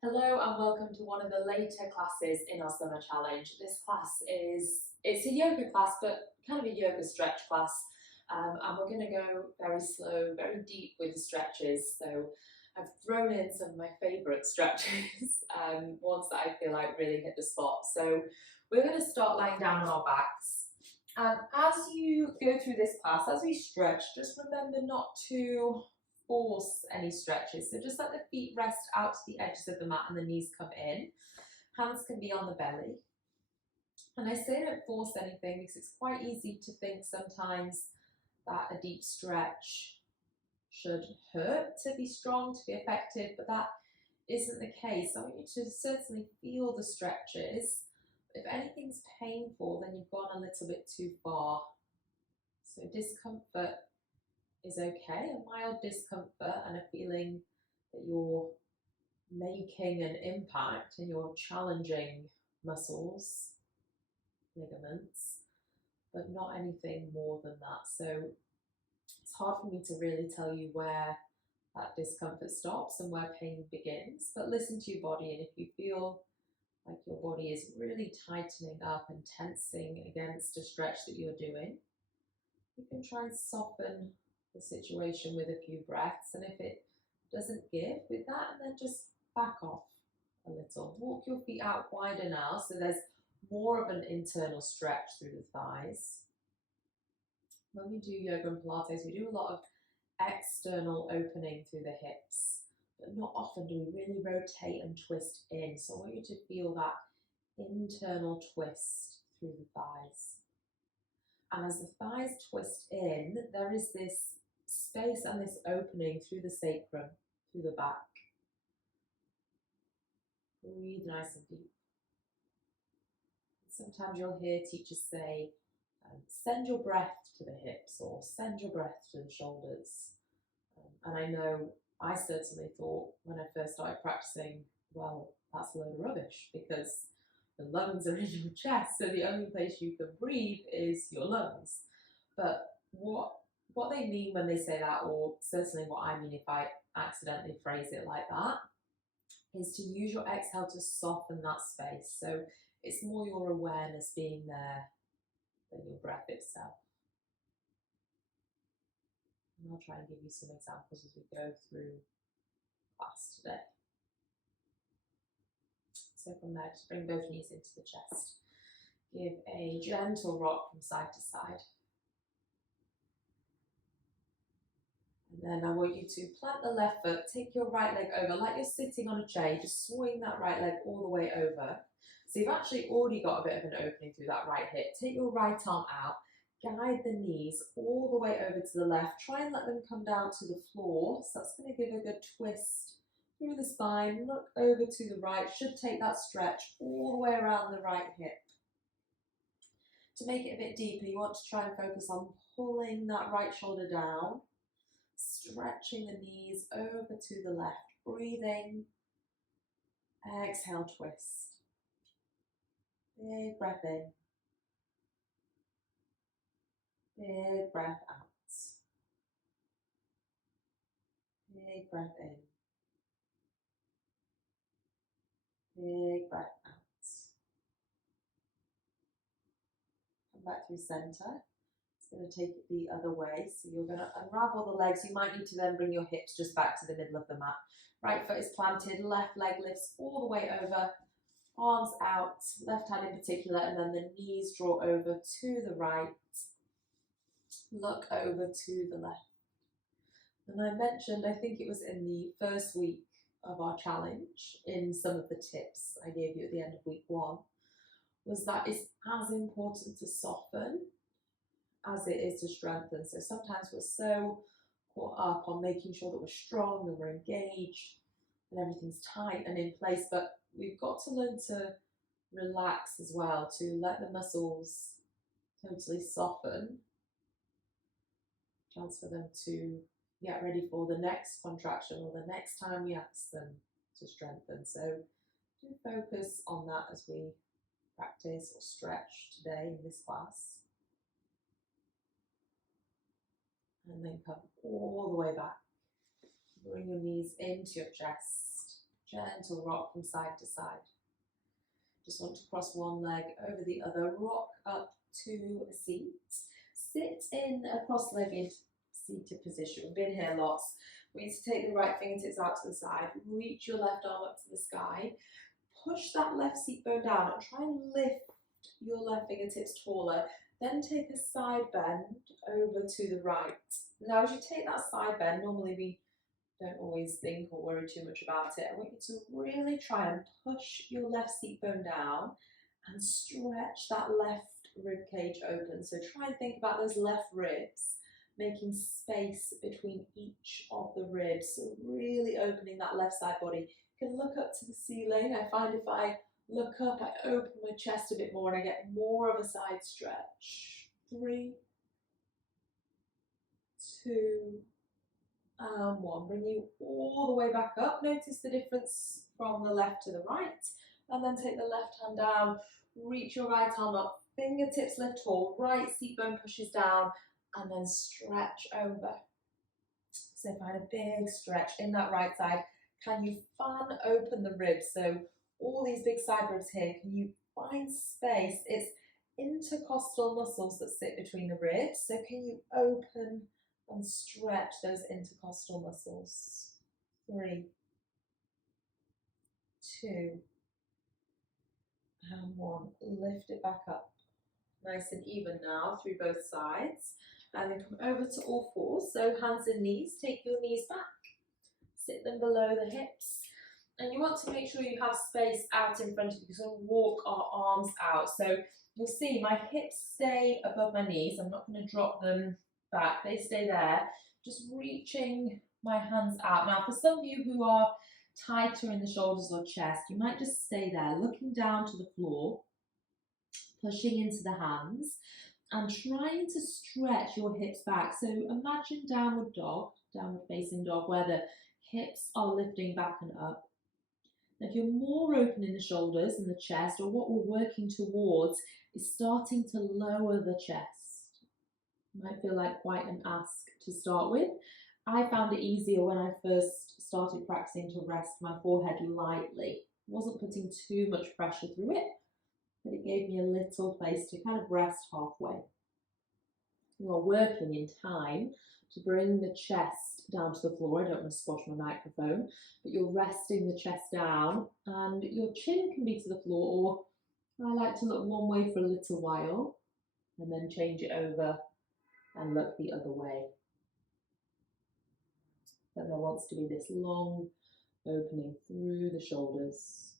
Hello and welcome to one of the later classes in our summer challenge. This class it's a yoga class, but kind of a yoga stretch class. And we're going to go very slow, very deep with the stretches. So I've thrown in some of my favourite stretches, ones that I feel like really hit the spot. So we're going to start lying down on our backs. And as you go through this class, as we stretch, just remember not to force any stretches. So just let the feet rest out to the edges of the mat and the knees come in. Hands can be on the belly. And I say don't force anything because it's quite easy to think sometimes that a deep stretch should hurt to be strong, to be effective, but that isn't the case. I want you to certainly feel the stretches. If anything's painful, then you've gone a little bit too far. So discomfort is okay, a mild discomfort and a feeling that you're making an impact and you're challenging muscles, ligaments, but not anything more than that. So it's hard for me to really tell you where that discomfort stops and where pain begins, but listen to your body, and if you feel like your body is really tightening up and tensing against a stretch that you're doing, you can try and soften the situation with a few breaths, and if it doesn't give with that, then just back off a little. Walk your feet out wider now so there's more of an internal stretch through the thighs. When we do yoga and Pilates, we do a lot of external opening through the hips, but not often do we really rotate and twist in. So I want you to feel that internal twist through the thighs. And as the thighs twist in, there is this space and this opening through the sacrum, through the back. Breathe nice and deep. Sometimes you'll hear teachers say, send your breath to the hips or send your breath to the shoulders. And I know I certainly thought when I first started practicing, well, that's a load of rubbish because the lungs are in your chest, so the only place you can breathe is your lungs. But what they mean when they say that, or certainly what I mean if I accidentally phrase it like that, is to use your exhale to soften that space. So it's more your awareness being there than your breath itself. And I'll try and give you some examples as we go through class today. So from there, just bring both knees into the chest. Give a gentle rock from side to side. And then I want you to plant the left foot, take your right leg over, like you're sitting on a chair, just swing that right leg all the way over. So you've actually already got a bit of an opening through that right hip. Take your right arm out, guide the knees all the way over to the left. Try and let them come down to the floor. So that's going to give a good twist through the spine. Look over to the right. Should take that stretch all the way around the right hip. To make it a bit deeper, you want to try and focus on pulling that right shoulder down, stretching the knees over to the left, breathing. Exhale, twist. Big breath in. Big breath out. Big breath in. Big breath out. Come back through center. It's going to take it the other way. So you're going to unravel the legs. You might need to then bring your hips just back to the middle of the mat. Right foot is planted, left leg lifts all the way over, arms out, left hand in particular, and then the knees draw over to the right. Look over to the left. And I mentioned, I think it was in the first week of our challenge, in some of the tips I gave you at the end of week 1, was that it's as important to soften as it is to strengthen. So sometimes we're so caught up on making sure that we're strong and we're engaged and everything's tight and in place, but we've got to learn to relax as well, to let the muscles totally soften, chance for them to get ready for the next contraction or the next time we ask them to strengthen. So do focus on that as we practice or stretch today in this class. And then come all the way back. Bring your knees into your chest. Gentle rock from side to side. Just want to cross one leg over the other, rock up to a seat. Sit in a cross-legged seated position. We've been here lots. We need to take the right fingertips out to the side, reach your left arm up to the sky, push that left seat bone down and try and lift your left fingertips taller. Then take a side bend over to the right. Now as you take that side bend, normally we don't always think or worry too much about it. I want you to really try and push your left seat bone down and stretch that left rib cage open. So try and think about those left ribs, making space between each of the ribs. So really opening that left side body. You can look up to the ceiling. I find if I look up, I open my chest a bit more and I get more of a side stretch. 3, 2, and 1. Bring you all the way back up. Notice the difference from the left to the right. And then take the left hand down, reach your right arm up, fingertips lift tall, right seat bone pushes down, and then stretch over. So find a big stretch in that right side. Can you fan open the ribs? So all these big side ribs here, can you find space? It's intercostal muscles that sit between the ribs. So can you open and stretch those intercostal muscles? 3, 2, and 1. Lift it back up. Nice and even now through both sides. And then come over to all fours. So hands and knees. Take your knees back. Sit them below the hips. And you want to make sure you have space out in front of you because we'll walk our arms out. So you'll see my hips stay above my knees. I'm not going to drop them back. They stay there. Just reaching my hands out. Now for some of you who are tighter in the shoulders or chest, you might just stay there, looking down to the floor, pushing into the hands and trying to stretch your hips back. So imagine downward dog, downward facing dog, where the hips are lifting back and up. Now, if you're more open in the shoulders and the chest, or what we're working towards is starting to lower the chest. It might feel like quite an ask to start with. I found it easier when I first started practicing to rest my forehead lightly. I wasn't putting too much pressure through it, but it gave me a little place to kind of rest halfway. You are working in time to bring the chest down to the floor. I don't want to squash my microphone, but you're resting the chest down and your chin can be to the floor, or I like to look one way for a little while and then change it over and look the other way. But there wants to be this long opening through the shoulders,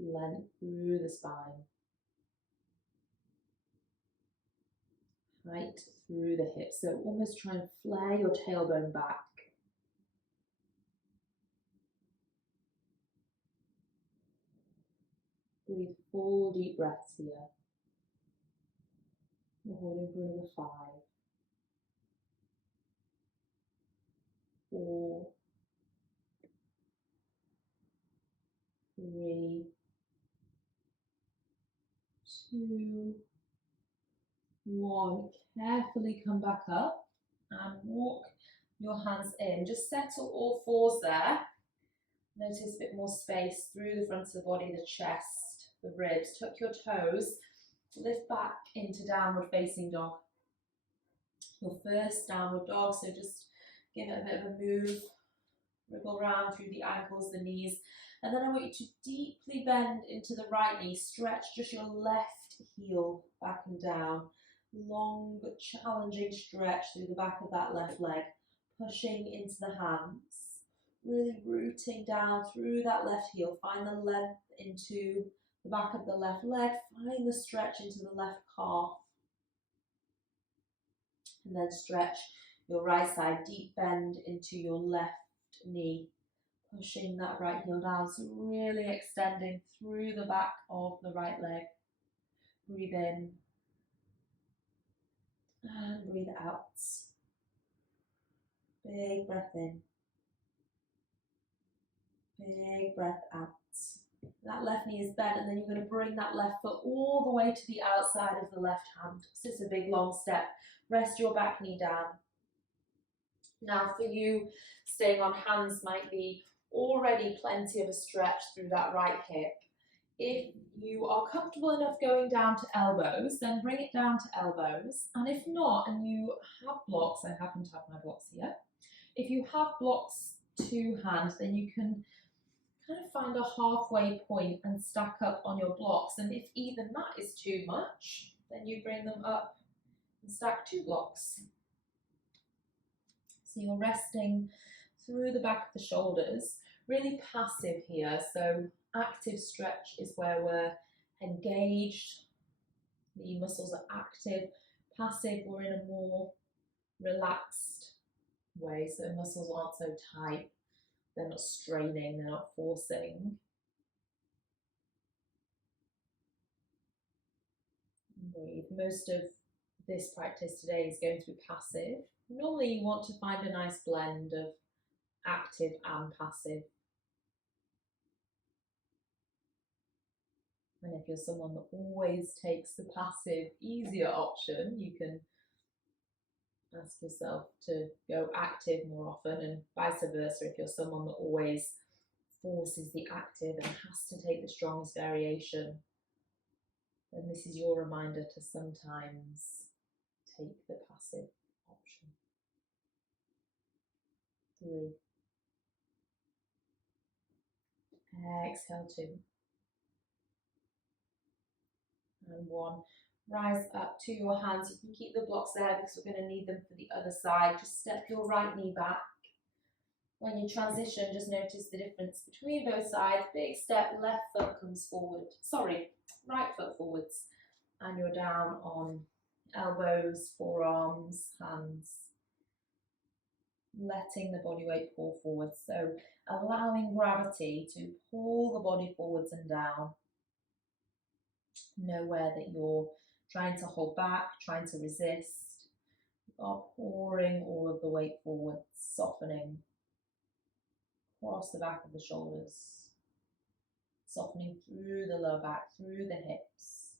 length through the spine, height through the hips. So almost try and flare your tailbone back. Breathe 4 deep breaths here. We're holding for another 5, 4, 3, 2, 1. Carefully come back up and walk your hands in. Just settle all fours there. Notice a bit more space through the front of the body, the chest, the ribs. Tuck your toes. Lift back into downward facing dog. Your first downward dog, so just give it a bit of a move. Wriggle around through the ankles, the knees. And then I want you to deeply bend into the right knee. Stretch just your left heel back and down. Long, challenging stretch through the back of that left leg. Pushing into the hands. Really rooting down through that left heel. Find the length into the back of the left leg. Find the stretch into the left calf. And then stretch your right side. Deep bend into your left knee. Pushing that right heel down. So really extending through the back of the right leg. Breathe in. And breathe out. Big breath in. Big breath out. That left knee is bent and then you're going to bring that left foot all the way to the outside of the left hand. So it's a big long step. Rest your back knee down. Now for you, staying on hands might be already plenty of a stretch through that right hip. If you are comfortable enough going down to elbows, then bring it down to elbows. And if not, and you have blocks, I happen to have my blocks here. If you have blocks to hand, then you can kind of find a halfway point and stack up on your blocks. And if even that is too much, then you bring them up and stack 2 blocks. So you're resting through the back of the shoulders, really passive here. So active stretch is where we're engaged, the muscles are active. Passive, we're in a more relaxed way, so muscles aren't so tight, they're not straining, they're not forcing. Breathe. Most of this practice today is going to be passive. Normally you want to find a nice blend of active and passive. And if you're someone that always takes the passive, easier option, you can ask yourself to go active more often, and vice versa. If you're someone that always forces the active and has to take the strongest variation, then this is your reminder to sometimes take the passive option. 3. Exhale 2. And 1. Rise up to your hands. You can keep the blocks there because we're going to need them for the other side. Just step your right knee back. When you transition, just notice the difference between both sides. Big step, left foot comes forward. Sorry, right foot forwards. And you're down on elbows, forearms, hands. Letting the body weight pull forward. So allowing gravity to pull the body forwards and down. Nowhere that you're trying to hold back, trying to resist. You are pouring all of the weight forward, softening across the back of the shoulders, softening through the lower back, through the hips,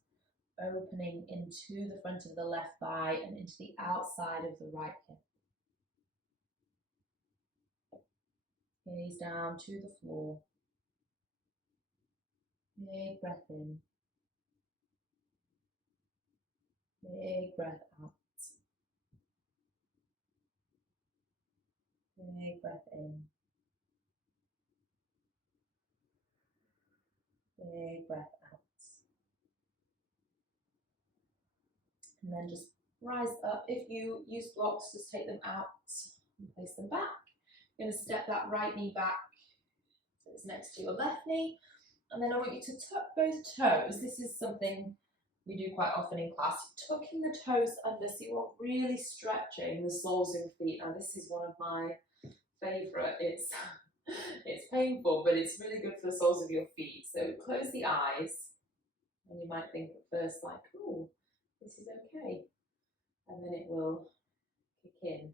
opening into the front of the left thigh and into the outside of the right hip. Gaze down to the floor. Big breath in. Big breath out. Big breath in. Big breath out. And then just rise up. If you use blocks, just take them out and place them back. You're going to step that right knee back so it's next to your left knee. And then I want you to tuck both toes. This is something we do quite often in class. Tucking the toes under, so you are really stretching the soles of your feet. Now this is one of my favourite. It's painful, but it's really good for the soles of your feet. So close the eyes, and you might think at first like, oh, this is okay. And then it will kick in.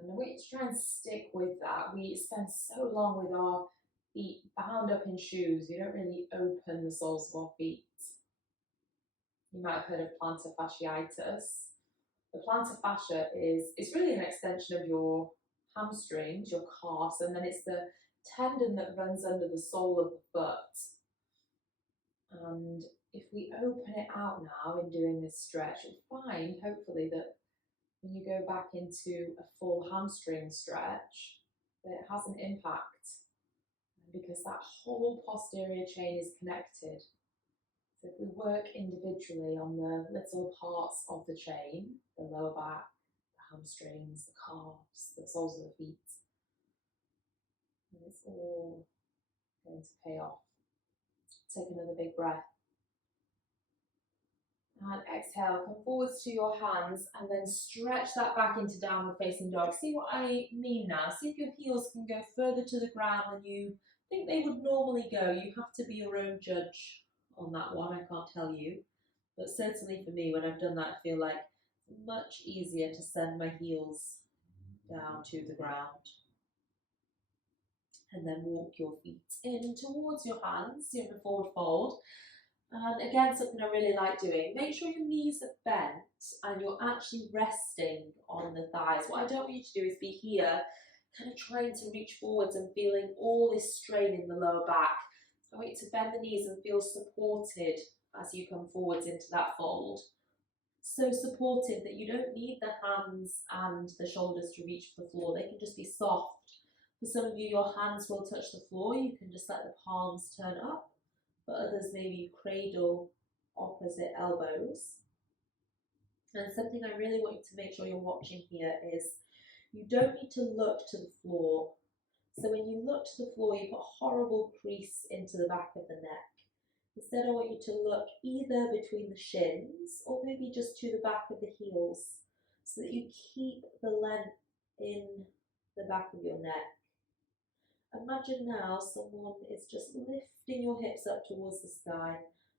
And I want you to try and stick with that. We spend so long with our feet bound up in shoes. We don't really open the soles of our feet. You might have heard of plantar fasciitis. The plantar fascia it's really an extension of your hamstrings, your calves, and then it's the tendon that runs under the sole of the foot. And if we open it out now in doing this stretch, you'll find, hopefully, that when you go back into a full hamstring stretch, that it has an impact, because that whole posterior chain is connected. So if we work individually on the little parts of the chain, the lower back, the hamstrings, the calves, the soles of the feet, and it's all going to pay off. Take another big breath. And exhale, come forwards to your hands and then stretch that back into downward facing dog. See what I mean now? See if your heels can go further to the ground than you think they would normally go. You have to be your own judge on that one, I can't tell you. But certainly for me, when I've done that, I feel like it's much easier to send my heels down to the ground. And then walk your feet in towards your hands, you're in a forward fold. And again, something I really like doing, make sure your knees are bent and you're actually resting on the thighs. What I don't want you to do is be here, kind of trying to reach forwards and feeling all this strain in the lower back. I want you to bend the knees and feel supported as you come forwards into that fold. So supported that you don't need the hands and the shoulders to reach for the floor. They can just be soft. For some of you, your hands will touch the floor. You can just let the palms turn up. For others, maybe you cradle opposite elbows. And something I really want you to make sure you're watching here is you don't need to look to the floor. So when you look to the floor, you put a horrible crease into the back of the neck. Instead, I want you to look either between the shins or maybe just to the back of the heels so that you keep the length in the back of your neck. Imagine now someone is just lifting your hips up towards the sky.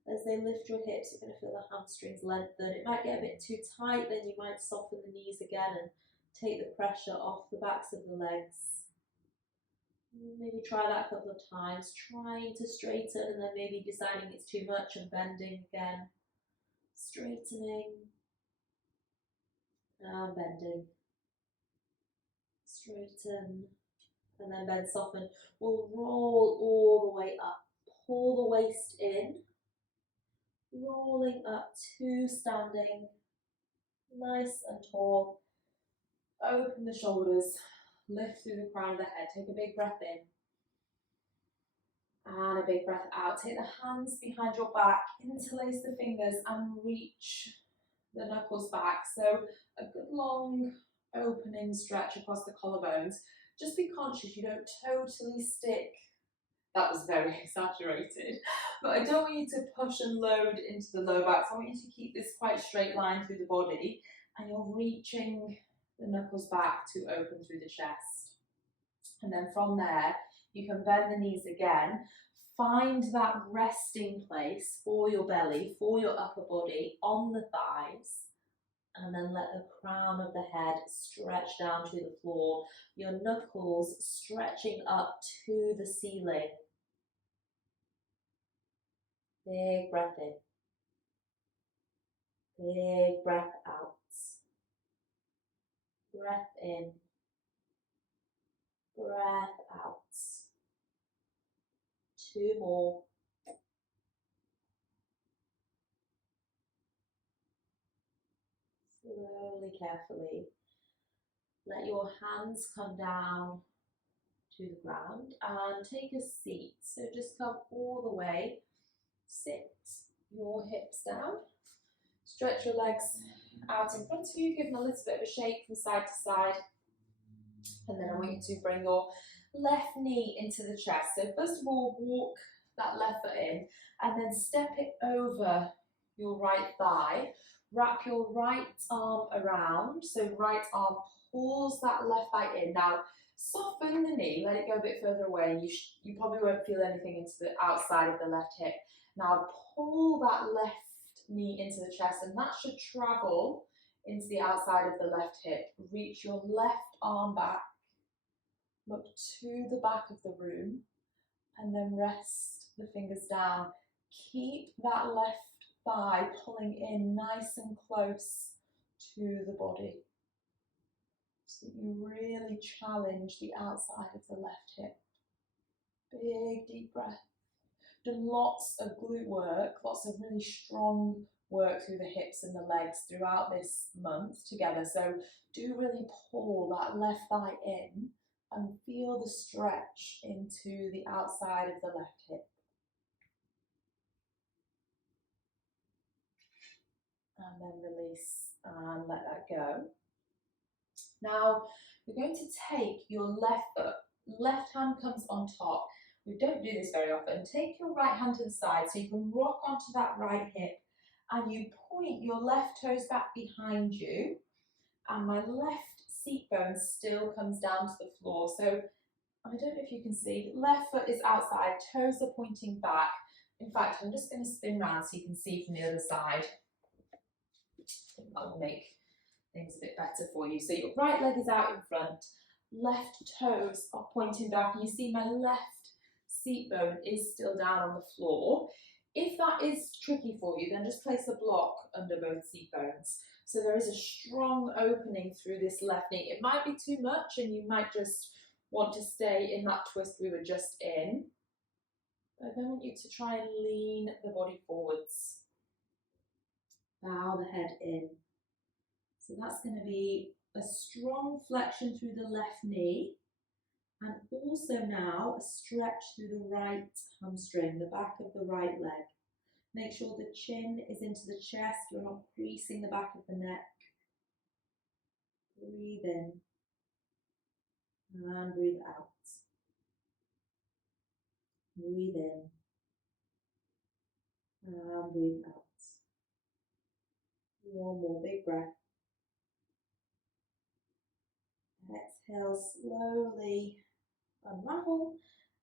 As they lift your hips, you're going to feel the hamstrings lengthen. It might get a bit too tight, then you might soften the knees again and take the pressure off the backs of the legs. Maybe try that a couple of times, trying to straighten and then maybe deciding it's too much and bending again. Straightening and bending. Straighten and then bend, soften. We'll roll all the way up. Pull the waist in, rolling up to standing, nice and tall. Open the shoulders, lift through the crown of the head. Take a big breath in and a big breath out. Take the hands behind your back, interlace the fingers and reach the knuckles back. So a good long opening stretch across the collarbones. Just be conscious you don't totally stick. That was very exaggerated, but I don't want you to push and load into the low back. So I want you to keep this quite straight line through the body and you're reaching the knuckles back to open through the chest. And then from there, you can bend the knees again. Find that resting place for your belly, for your upper body on the thighs. And then let the crown of the head stretch down to the floor. Your knuckles stretching up to the ceiling. Big breath in. Big breath out. Breath in. Breath out. 2 more. Slowly, carefully, let your hands come down to the ground and take a seat. So just come all the way, sit your hips down, stretch your legs out in front of you, give them a little bit of a shake from side to side. And then I want you to bring your left knee into the chest. So first of all, walk that left foot in and then step it over your right thigh. Wrap your right arm around, so right arm pulls that left thigh in. Now, soften the knee, let it go a bit further away, and you probably won't feel anything into the outside of the left hip. Now, pull that left knee into the chest, and that should travel into the outside of the left hip. Reach your left arm back, look to the back of the room, and then rest the fingers down. Keep that left thigh pulling in nice and close to the body so that you really challenge the outside of the left hip. Big deep breath. Do lots of glute work, lots of really strong work through the hips and the legs throughout this month together. So do really pull that left thigh in and feel the stretch into the outside of the left hip. And then release and let that go. Now, you're going to take your left foot, left hand comes on top. We don't do this very often. Take your right hand to the side so you can rock onto that right hip and you point your left toes back behind you and my left seat bone still comes down to the floor. So I don't know if you can see, left foot is outside, toes are pointing back. In fact, I'm just going to spin around so you can see from the other side. I think that will make things a bit better for you. So your right leg is out in front, left toes are pointing back, and you see my left seat bone is still down on the floor. If that is tricky for you, then just place a block under both seat bones. So there is a strong opening through this left knee. It might be too much and you might just want to stay in that twist we were just in. But I want you to try and lean the body forwards. Bow the head in. So that's going to be a strong flexion through the left knee. And also now a stretch through the right hamstring, the back of the right leg. Make sure the chin is into the chest, you're not creasing the back of the neck. Breathe in and breathe out. Breathe in and breathe out. One more big breath. Exhale slowly, unravel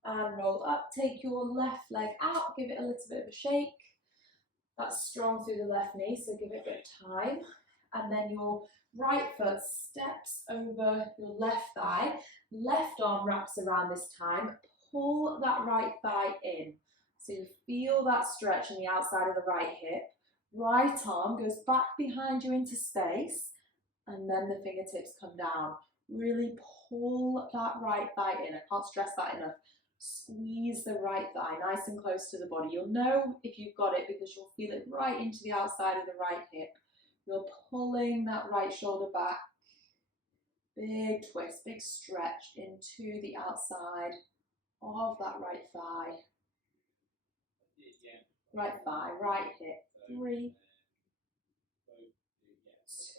and roll up. Take your left leg out, give it a little bit of a shake. That's strong through the left knee, so give it a bit of time. And then your right foot steps over your left thigh. Left arm wraps around this time. Pull that right thigh in. So you feel that stretch in the outside of the right hip. Right arm goes back behind you into space. And then the fingertips come down. Really pull that right thigh in. I can't stress that enough. Squeeze the right thigh nice and close to the body. You'll know if you've got it because you'll feel it right into the outside of the right hip. You're pulling that right shoulder back. Big twist, big stretch into the outside of that right thigh. Right thigh, right hip. 3,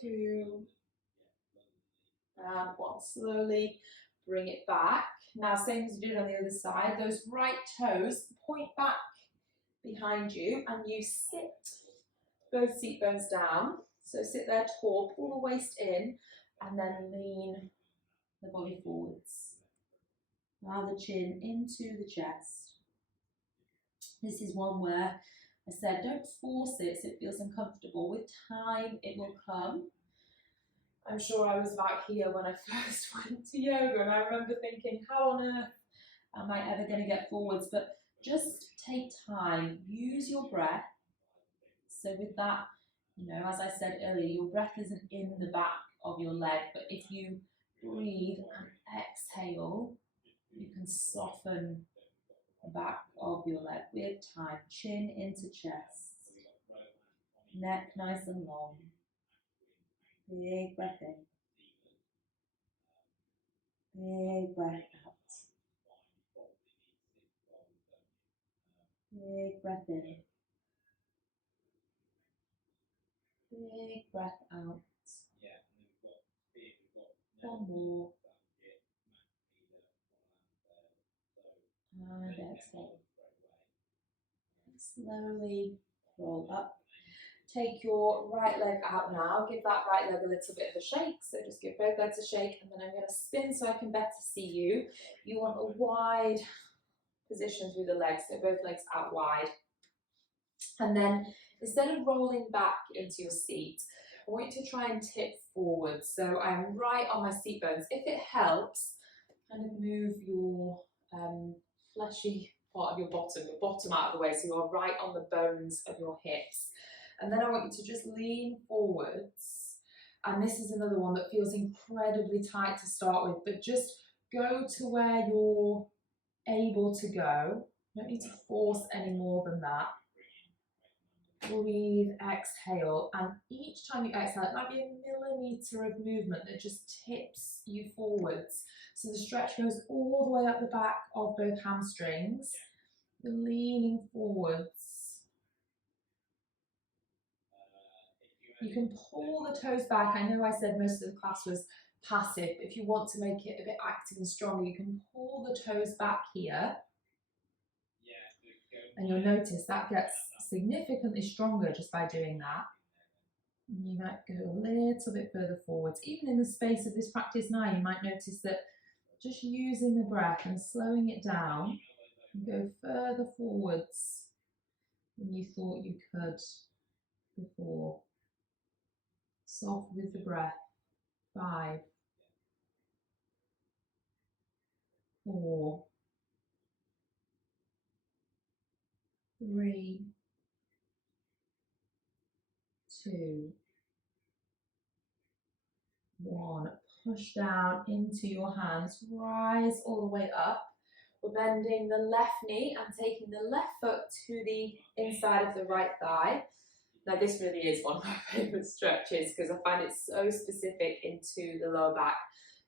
2, and 1. Slowly bring it back. Now, same as you did on the other side, those right toes point back behind you and you sit both seat bones down. So sit there tall, pull the waist in and then lean the body forwards. Now the chin into the chest. This is one where I said don't force it so it feels uncomfortable. With time it will come. I'm sure I was about here when I first went to yoga and I remember thinking, how on earth am I ever going to get forwards? But just take time, use your breath. So with that, you know, as I said earlier, your breath isn't in the back of your leg, but if you breathe and exhale, you can soften the back of your leg with time. Chin into chest, neck nice and long. Big breath in. Big breath out. Big breath in. Big breath out. One more. And exhale. Slowly roll up. Take your right leg out now. Give that right leg a little bit of a shake. So just give both legs a shake and then I'm going to spin so I can better see you. You want a wide position through the legs, so both legs out wide. And then instead of rolling back into your seat, I want you to try and tip forward. So I'm right on my seat bones. If it helps, kind of move your fleshy part of your bottom out of the way, so you're right on the bones of your hips. And then I want you to just lean forwards. And this is another one that feels incredibly tight to start with, but just go to where you're able to go. You don't need to force any more than that. Breathe, exhale, and each time you exhale, it might be a millimetre of movement that just tips you forwards. So the stretch goes all the way up the back of both hamstrings. You're leaning forwards. You can pull the toes back. I know I said most of the class was passive. If you want to make it a bit active and stronger, you can pull the toes back here. And you'll notice that gets significantly stronger just by doing that. And you might go a little bit further forwards. Even in the space of this practice now, you might notice that just using the breath and slowing it down, you go further forwards than you thought you could before. Soft with the breath. 5, 4, 3, 2, 1. Push down into your hands, rise all the way up. We're bending the left knee and taking the left foot to the inside of the right thigh. Now this really is one of my favourite stretches because I find it so specific into the lower back.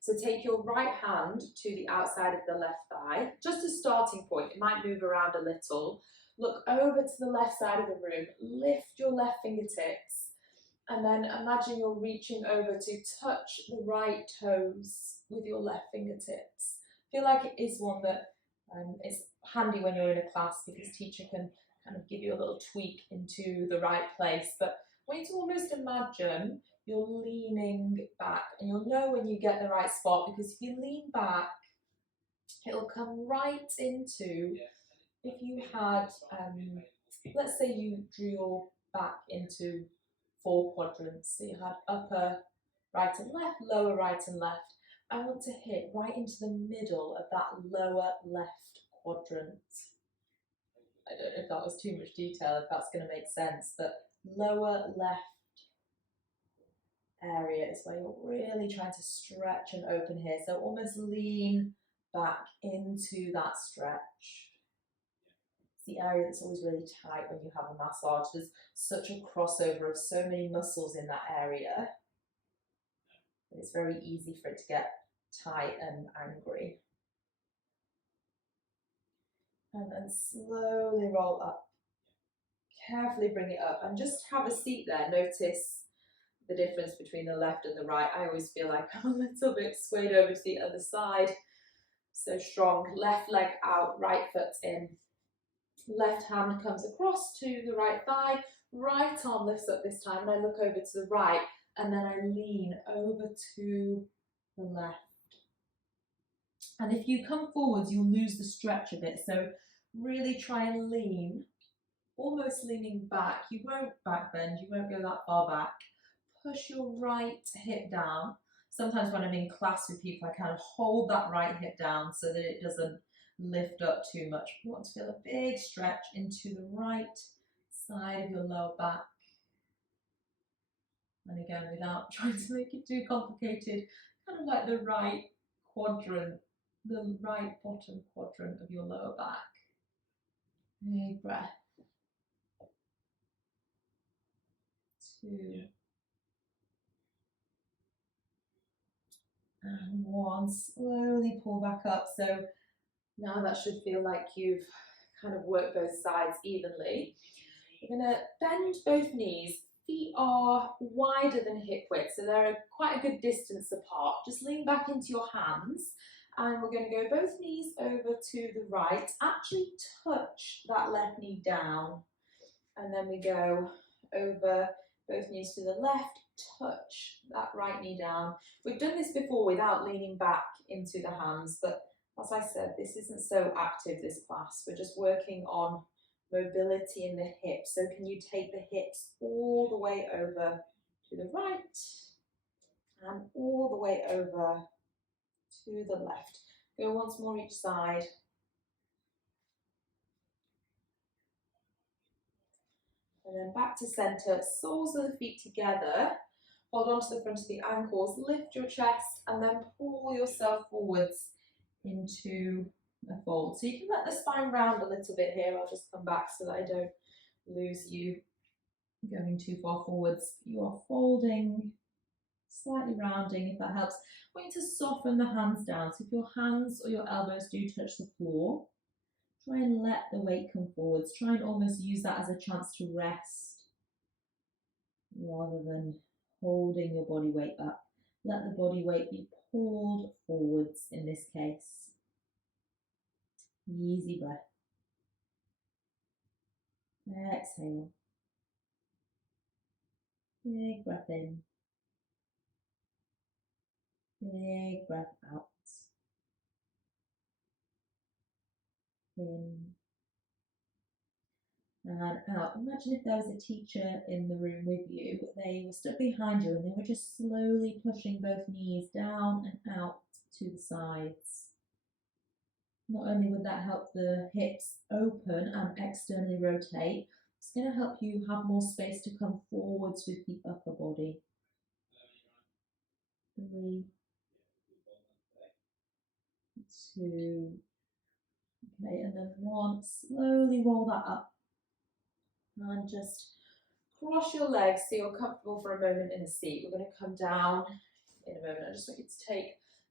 So take your right hand to the outside of the left thigh, just a starting point. It might move around a little. Look over to the left side of the room, lift your left fingertips, and then imagine you're reaching over to touch the right toes with your left fingertips. I feel like it is one that is handy when you're in a class because teacher can kind of give you a little tweak into the right place. But I want you to almost imagine you're leaning back, and you'll know when you get the right spot because if you lean back, it'll come right into, if you had, let's say you drew your back into 4 quadrants. So you had upper right and left, lower right and left. I want to hit right into the middle of that lower left quadrant. I don't know if that was too much detail, if that's going to make sense, but lower left area is where you're really trying to stretch and open here. So almost lean back into that stretch. It's the area that's always really tight when you have a massage. There's such a crossover of so many muscles in that area. It's very easy for it to get tight and angry. And then slowly roll up. Carefully bring it up and just have a seat there. Notice the difference between the left and the right. I always feel like I'm a little bit swayed over to the other side. So strong. Left leg out, right foot in. Left hand comes across to the right thigh. Right arm lifts up this time and I look over to the right and then I lean over to the left. And if you come forwards, you'll lose the stretch a bit. So really try and lean, almost leaning back. You won't back bend, you won't go that far back. Push your right hip down. Sometimes when I'm in class with people, I kind of hold that right hip down so that it doesn't lift up too much. You want to feel a big stretch into the right side of your lower back. And again, without trying to make it too complicated, kind of like the right quadrant, the right bottom quadrant of your lower back. Big breath. 2. And 1. Slowly pull back up. So now that should feel like you've kind of worked both sides evenly. You're going to bend both knees. Feet are wider than hip width, so they're quite a good distance apart. Just lean back into your hands and we're going to go both knees over to the right. Actually touch that left knee down and then we go over both knees to the left, touch that right knee down. We've done this before without leaning back into the hands, but as I said, this isn't so active, this class. We're just working on mobility in the hips. So can you take the hips all the way over to the right and all the way over to the left. Go once more each side. And then back to center, soles of the feet together. Hold on to the front of the ankles, lift your chest and then pull yourself forwards into a fold. So you can let the spine round a little bit here. I'll just come back so that I don't lose you going too far forwards. You are folding, slightly rounding if that helps. I want you to soften the hands down. So if your hands or your elbows do touch the floor, try and let the weight come forwards. Try and almost use that as a chance to rest rather than holding your body weight up. Let the body weight be pulled forwards in this case. Easy breath. Exhale. Big breath in. Big breath out. In and out. Imagine if there was a teacher in the room with you. They were stood behind you and they were just slowly pushing both knees down and out to the sides. Not only would that help the hips open and externally rotate, It's going to help you have more space to come forwards with the upper body. 3, 2, okay, and then 1. Slowly roll that up and just cross your legs so you're comfortable for a moment in the seat. We're going to come down in a moment. I just want you to take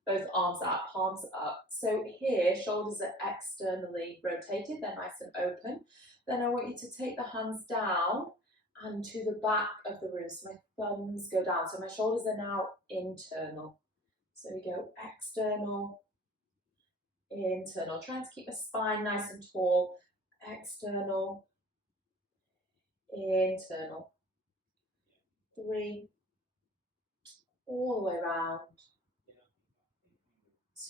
both arms out, palms up. So here, shoulders are externally rotated, they're nice and open. Then I want you to take the hands down and to the back of the room. So my thumbs go down. So my shoulders are now internal. So we go external, internal. Trying to keep the spine nice and tall. External, internal. 3, all the way around.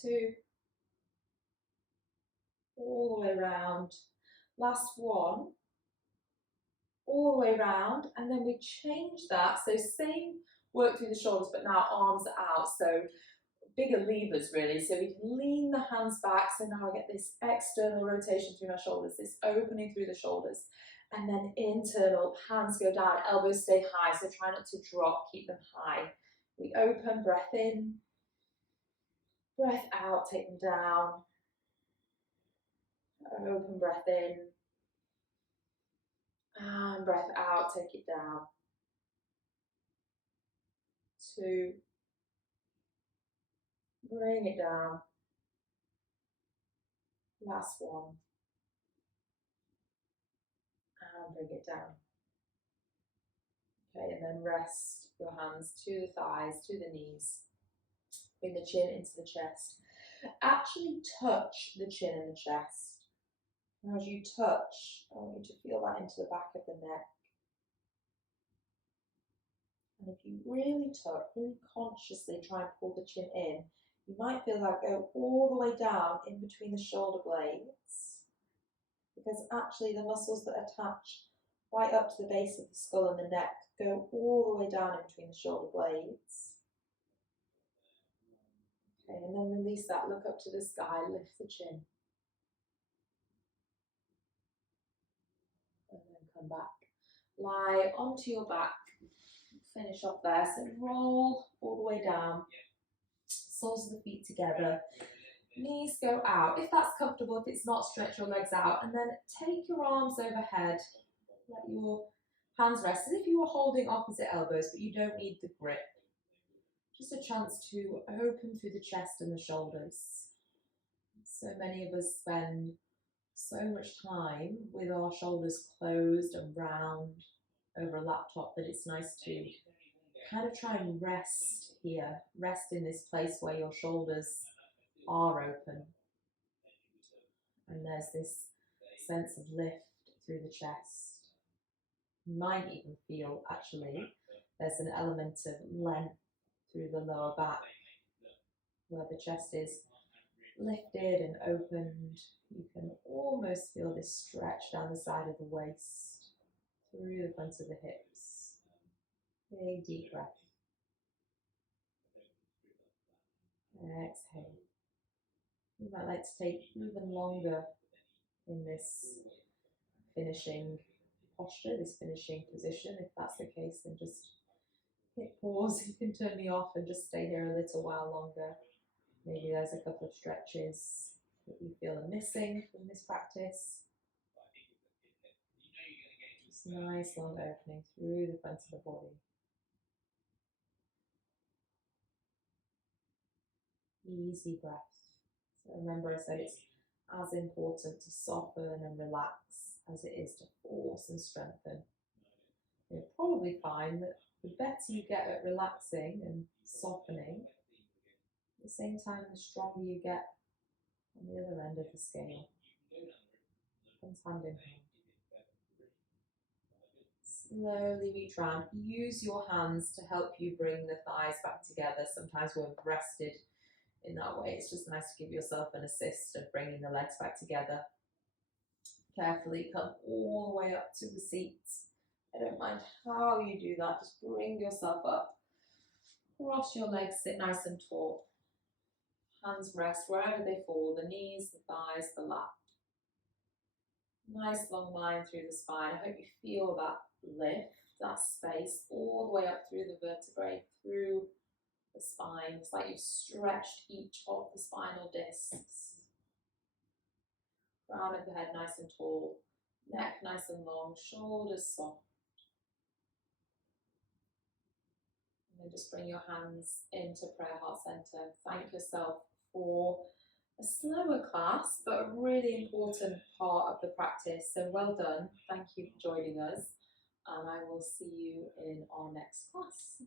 2, all the way around. Last 1, all the way around, and then we change that. So same work through the shoulders, but now arms out. So bigger levers really. So we can lean the hands back. So now I get this external rotation through my shoulders, this opening through the shoulders, and then internal, hands go down, elbows stay high. So try not to drop, keep them high. We open, breath in, breath out, take them down. Open, breath in, and breath out, take it down. 2, bring it down. Last 1, and bring it down. Okay, and then rest your hands to the thighs, to the knees. Bring the chin into the chest. Actually touch the chin and the chest. And as you touch, I want you to feel that into the back of the neck. And if you really touch, really consciously try and pull the chin in, you might feel that go all the way down in between the shoulder blades. Because actually the muscles that attach right up to the base of the skull and the neck go all the way down in between the shoulder blades. Okay, and then release that, look up to the sky, lift the chin. And then come back. Lie onto your back. Finish off there. So roll all the way down. Soles of the feet together. Knees go out. If that's comfortable, if it's not, stretch your legs out. And then take your arms overhead. Let your hands rest as if you were holding opposite elbows, but you don't need the grip. Just a chance to open through the chest and the shoulders. So many of us spend so much time with our shoulders closed and round over a laptop that it's nice to kind of try and rest here, rest in this place where your shoulders are open. And there's this sense of lift through the chest. You might even feel, actually, there's an element of length through the lower back, where the chest is lifted and opened. You can almost feel this stretch down the side of the waist, through the front of the hips. Big deep breath. Exhale. You might like to take even longer in this finishing posture, this finishing position. If that's the case, then just hit pause. You can turn me off and just stay here a little while longer. Maybe there's a couple of stretches that you feel are missing from this practice. Just nice long opening through the front of the body. Easy breath. So remember, I said it's as important to soften and relax as it is to force and strengthen. You'll probably find that the better you get at relaxing and softening, at the same time the stronger you get on the other end of the scale. Comes hand in hand. Slowly reach around. Use your hands to help you bring the thighs back together. Sometimes we're rested in that way. It's just nice to give yourself an assist of bringing the legs back together. Carefully come all the way up to the seat. I don't mind how you do that. Just bring yourself up. Cross your legs, sit nice and tall. Hands rest wherever they fall, the knees, the thighs, the lap. Nice long line through the spine. I hope you feel that lift, that space all the way up through the vertebrae, through the spine. It's like you've stretched each of the spinal discs. Crown of the head nice and tall, neck nice and long, shoulders soft. And then just bring your hands into prayer heart center. Thank yourself for a slower class, but a really important part of the practice. So well done. Thank you for joining us. And I will see you in our next class.